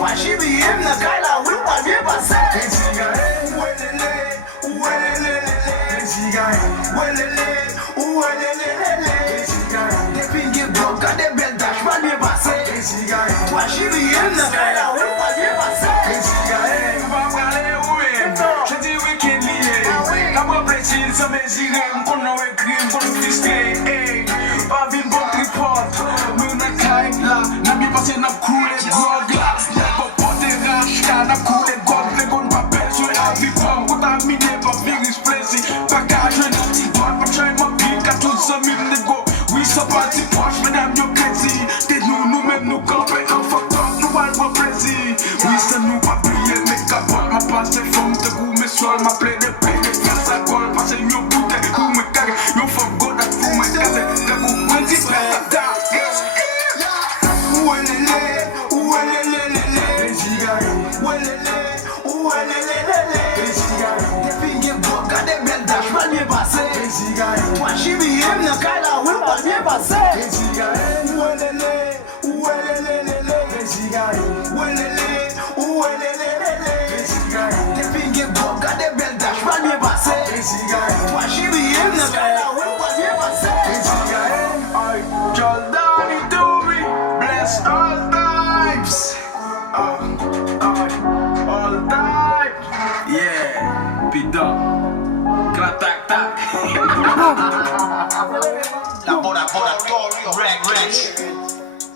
Why she be in the Kaila with my neighbor say? They been get broke, got their bell dash, my neighbor say. Why she be in the Kaila with my neighbor say? So party poche, mesdames yo crazy. T'es nous même nous camper en fuck up, nous allons plaisir. Oui, ça nous pas plier, mais capote, ma passe c'est femme, te goût, mes sols, ma plaie de paix. Faire ça colle, parce que yo bouteille, ou me cague, yo fuck go, that fou, me casse, te goût, me dit, Why she be in the Kaila with my neighbor say? They been get broke, got their bell dash, my neighbor say. Why she be in the Kaila with my neighbor say? Jordan, do me, bless all times. All time. Yeah, Pidon. Clatac, tac. Laboratorio, Reg.